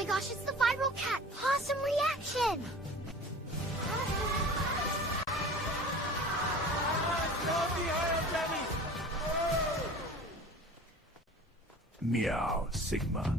my gosh, it's the viral cat. Awesome reaction. Meow, Sigma.